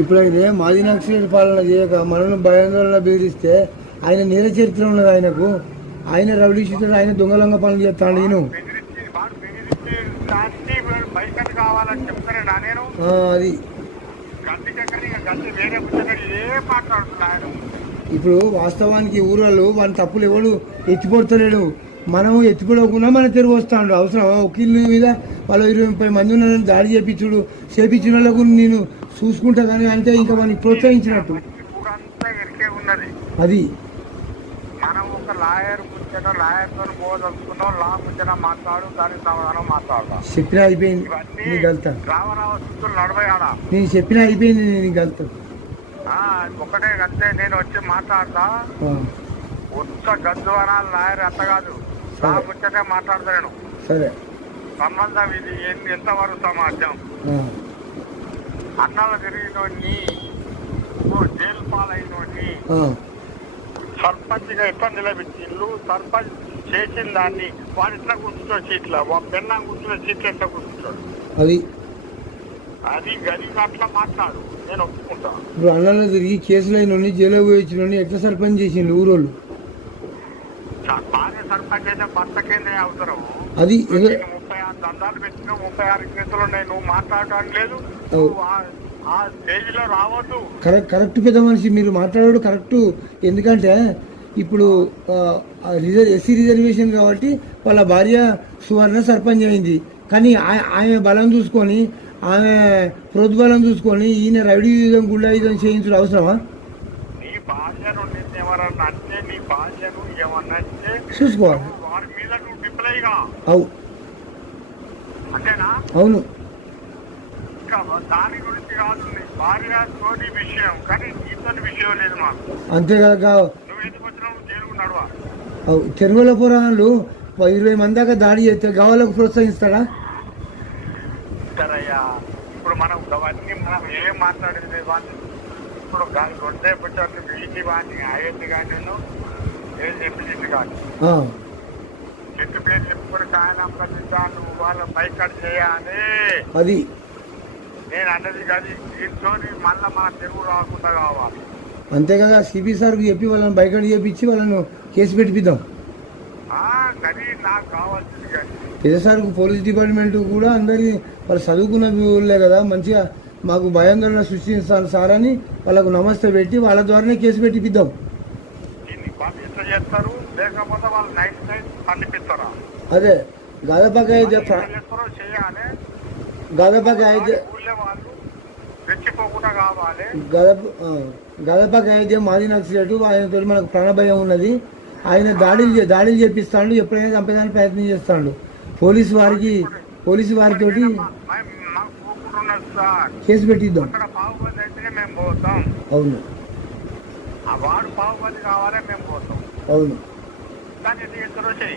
ఇప్పుడు అయితే మాజీ నక్సలైట్ పాలన చేయక మనల్ని భయాందోళన బెదిరిస్తే ఆయన నేర చరిత్ర ఉన్నది ఆయనకు. ఆయన రౌడీ షీటర్, ఆయన దొంగలంగా పనులు చేస్తాడు. నేను అది ఇప్పుడు వాస్తవానికి ఊళ్ళో వాని తప్పులు ఎవడు ఎత్తిపడతలేడు. మనం ఎత్తిపడకుండా మన తిరిగి వస్తాడు. అవసరం ఒక ఇల్లు మీద వాళ్ళు 20-30 మంది ఉన్నారని దాడి చేపించిన వాళ్ళకు నేను చూసుకుంటా కానీ అంటే ఇంకా మనకి ప్రోత్సహించినట్టు అది. మనం ఒక లాయర్ లాయర్తో పోదలుచుకున్నాం, లా ముచ్చట మాట్లాడు, దానికి సమాధానం మాట్లాడతాం. చెప్పినా అయిపోయింది నీకు వెళ్తా. రావణావస్థలు నడవయాడా నేను చెప్పినా అయిపోయింది నీకు వెళ్తా. ఒకటే కంటే నేను వచ్చి మాట్లాడతా. ఉత్త గద్దు అనాలి లాయర్ అంత కాదు, లా ముచ్చటే మాట్లాడతాను. సరే సంబంధం ఇది ఎంతవరకు సమాజం అన్నాలు తిరిగినోడిని, జైలు పాలైనోడిని సర్పంచ్గా ఎట్లా నిలబెట్టిండ్రు, సర్పంచ్ చేసిన దాన్ని వాడు ఎట్లా కూర్చుంటాడు సీట్లో, పెన్నా కూర్చున్న సీట్లు ఎట్లా కూర్చుంటాడు, అది అది గది అట్లా మాట్లాడు, నేను ఒప్పుకుంటా. ఇప్పుడు అన్నాలు తిరిగి కేసులు అయిన జైలు పోయించిన ఎట్లా సర్పంచ్ చేసిండు ఊరోళ్ళు. భార్య సర్పంచ్ అయితే భర్తకేందే అవసరం. అది 36 దండాలు పెట్టిన 36 కేసులు ఉన్నాయి, నువ్వు మాట్లాడటం లేదు, ఆ స్టేజ్లో రావద్దు. కరెక్ట్ పెద్ద మనిషి మీరు మాట్లాడాడు కరెక్ట్. ఎందుకంటే ఇప్పుడు ఎస్సీ రిజర్వేషన్ కాబట్టి వాళ్ళ భార్య సువర్ణ సర్పంచ్ అయింది. కానీ ఆమె బలం చూసుకొని, ఆమె ప్రోద్బలం చూసుకొని ఈయన రౌడీయుధం గుండాయుధం చేయించడం అవసరమా? నీ భార్యను ఎవరన్నా అంటే, నీ భార్యను ఏమన్నా అంటే చూసుకోవాలి, వారి మీద నువ్వు డిప్లైగా అవు అంతేనా? అవును, దాని గురించి కాదు, నీ భార్య తోటి విషయం, కానీ ఇతని విషయం లేదు మాకు. అంతేకాక నువ్వు ఎందుకు వచ్చినావు, జైలుకు నడవా. చెరువుల పురాణాలు 20 మంది దాకా దాడి చేస్తే గవాలకు ప్రోత్సహిస్తాడా? సరయ్యా, ఇప్పుడు మనం అవన్నీ మనం ఏం మాట్లాడింది వాళ్ళు ఇప్పుడు రెండే పెట్టారు, వీటి వాడిని అయ్యింది కానీ ఏం చెప్పింది కానీ చెట్టు పేరు చెప్పుకొని కాయలం కట్టించాను, వాళ్ళ పైకట్ చేయాలి. అది నేను అన్నది కాదు, దీంతో మళ్ళీ మన తెలుగు రాకుండా కావాలి. అంతే కదా, సిబి సార్కి చెప్పి వాళ్ళని బయట చేపించి వాళ్ళను కేసు పెట్టిద్దాం. కానీ నాకు కావాల్సింది కానీ పెద్ద సార్కు పోలీస్ డిపార్ట్మెంట్ కూడా అందరి వాళ్ళు చదువుకున్న ఊళ్ళే కదా, మంచిగా మాకు భయాందోళన సృష్టిస్తాను సార్ అని వాళ్ళకు నమస్తే పెట్టి వాళ్ళ ద్వారానే కేసు పెట్టిద్దాం. ఎట్లా చేస్తారు, లేకపోతే వాళ్ళు నైట్ పండిపిస్తారా? అదే గదపక అయితే చేయాలి, గదపక అయితే రెచ్చిపోకుండా కావాలి. గదపక అయితే మాజీ నక్సలైట్, ఆయనతో మనకు ప్రాణభయం ఉన్నది. ఆయన దాడులు చేపిస్తాడు, ఎప్పుడైనా చంపేదానికి ప్రయత్నం చేస్తాడు. పోలీసు వారితో కేసు పెట్టిద్దాం. అవును, వాడు పావుపతి కావాలే మేము పోతాం. అవును. కానీ ఇద్దరు చేయి